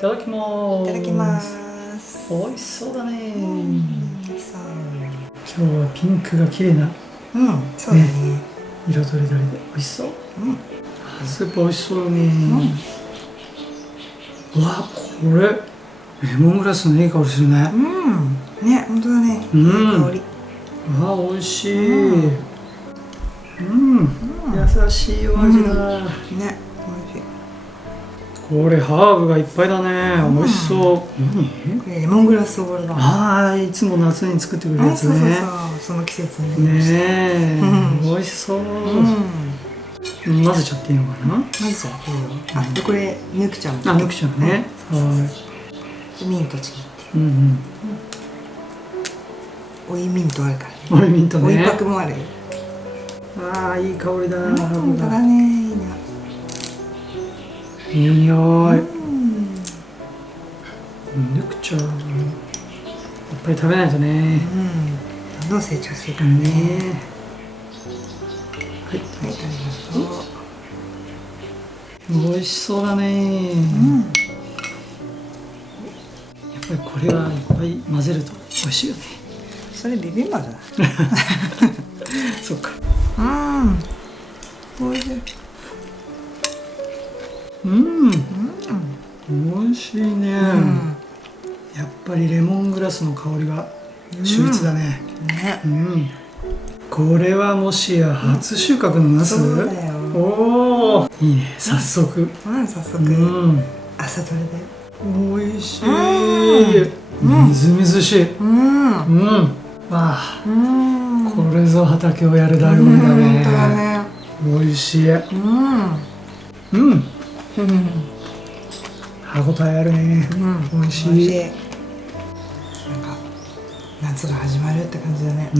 ただきまいただきまーす。す。美味しそうだね。美味しそう。今日はピンクが綺麗なそうだね。色とりどりで美味しそう。スープ美味しそうだね。うわ、これレモングラスのいい香りするね。ね、本当だね。いい香り。うわ、美味しい。優しいお味だ。ね、美味しい。これハーブがいっぱいだね。美味しそう。これレモングラスオールだ。ああ、いつも夏に作ってくれるやつね。その季節にねえ、美味しそう。混ぜちゃっていいのかな。混ぜちゃっていいよ。あ、でこれ抜くちゃう。抜くちゃうね。ミントちぎって。追いミントあるからね。追いミントね。追いパクもあるよ。ああ、いい香りだ。本当だね。いいな。いい匂い。抜くちゃう。やっぱり食べないとね。どんどん成長していくからね。はい、ありがとう。美味しそうだね。やっぱりこれはいっぱい混ぜると美味しいよね。それビビンバだ。そっか。美味しい。美味しいね。やっぱりレモングラスの香りが秀逸だね。これはもしや初収穫のナス？そうだよ。おお、いいね。早速。早速。朝どれだよ。美味しい。みずみずしい。わあ、これぞ畑をやる醍醐味だね。本当だね。美味しい。歯ごたえあるね。美味しい。なんか夏が始まるって感じだね。